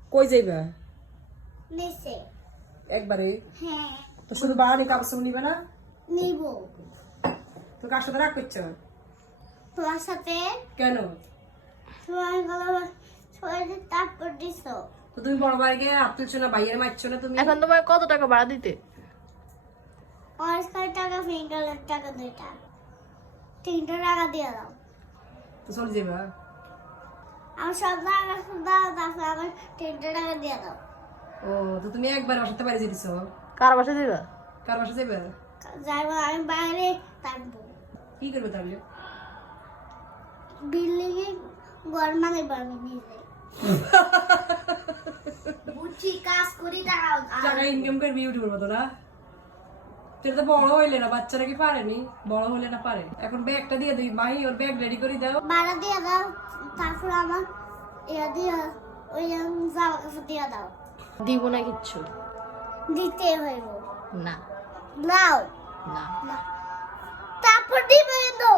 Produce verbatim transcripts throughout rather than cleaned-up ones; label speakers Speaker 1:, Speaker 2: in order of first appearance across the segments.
Speaker 1: কই যাইবা?
Speaker 2: নিচে।
Speaker 1: একবারে?
Speaker 2: হ্যাঁ।
Speaker 1: তো শুধু বাড়ি কাপড় নিবে না?
Speaker 2: নিব।
Speaker 1: তো কার সাথে রাগ করছো?
Speaker 2: তোমার সাথে।
Speaker 1: কেন?
Speaker 2: তোমার গলা শরীরে তারপর দিছো।
Speaker 1: তো তুমি বড় ভাইকে হাত তুলছো না, ভাইয়ের মারছো না তুমি?
Speaker 3: এখন তোমার কত টাকা ভাড়া দিতে?
Speaker 2: অস্কার টাকা ফিঙ্গারের টাকা দুইটা তিনটা টাকা দিয়ে দাও।
Speaker 1: তো চলে যাবা?
Speaker 2: আমার সব টাকা দাও, তারপর আমার তিনটা টাকা দিয়ে দাও।
Speaker 1: ও তো তুমি একবার বাসাতে বাড়ি যেতেছো?
Speaker 3: কার বাসা দিবা?
Speaker 1: কার বাসা যাবে?
Speaker 2: যাইবো আমি বাইরে থাকবো।
Speaker 1: কি করবে তাহলে?
Speaker 2: বিল্ডিং এ ঘর মানে বানাবো নিজে। বুঝছি, কাজ করি টাকা
Speaker 1: টাকা ইনকাম করবি ইউটিউবের মতো না? তুই তো বড় হইলে না, বাচ্চারা কি পারেনি? বড় হইলে না পারে? এখন ব্যাগটা দিয়ে দিই, মাহি ওর ব্যাগ রেডি করে দাও।
Speaker 2: ভাড়া দিয়ে দাও, তারপর আমার ইয়া দিয়ে ওই জামা কাপড় দিয়ে দাও।
Speaker 3: দিব না কিচ্ছু।
Speaker 2: দিতে হইব।
Speaker 3: না
Speaker 2: দাও
Speaker 3: না
Speaker 2: না, তারপর দিবে তো।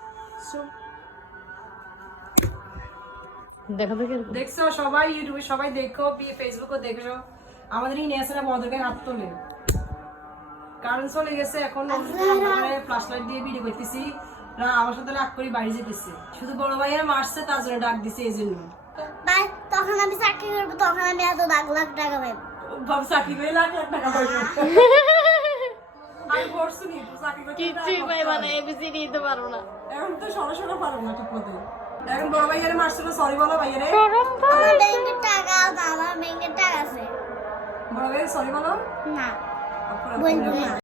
Speaker 3: দেখো দেখে
Speaker 1: দেখছো সবাই ইউটিউবে সবাই দেখো, ফেসবুকও দেখো, আমাদের এই নেসারা বদরকে হাত তোলে। কারণ চলে গেছে, এখন ফ্ল্যাশ লাইট দিয়ে ভিডিও করতেছি, আমার সাথে রাগ করে বাড়ি যেতেছে। শুধু বড় ভাইয়ের মারছে, তার জন্য ডাক দিছে এই জন্য।
Speaker 2: ভাই তখন আমি চাকরি করবো, তখন আমি এত লাখ লাখ টাকা পাবো।
Speaker 1: ভাবছি চাকরি করে লাখ লাখ টাকা পাইবো। আমি পড়ছি নি, চাকরি করতে
Speaker 3: কিচ্ছুই পাইবা না, এবিসিডি দিতে পারো না।
Speaker 1: এখন তো সরাসরি পারো না ঠিক মতো। এখন বড় ভাইয়ের মারছিল, সরি বলো ভাইয়েরে।
Speaker 2: আমার ব্যাংকের টাকা আছে, আমার ব্যাংকের টাকা আছে।
Speaker 1: বড় ভাই সরি বলো
Speaker 2: না,
Speaker 1: অপরাধ
Speaker 2: বলবো
Speaker 1: করো
Speaker 2: না।
Speaker 1: না।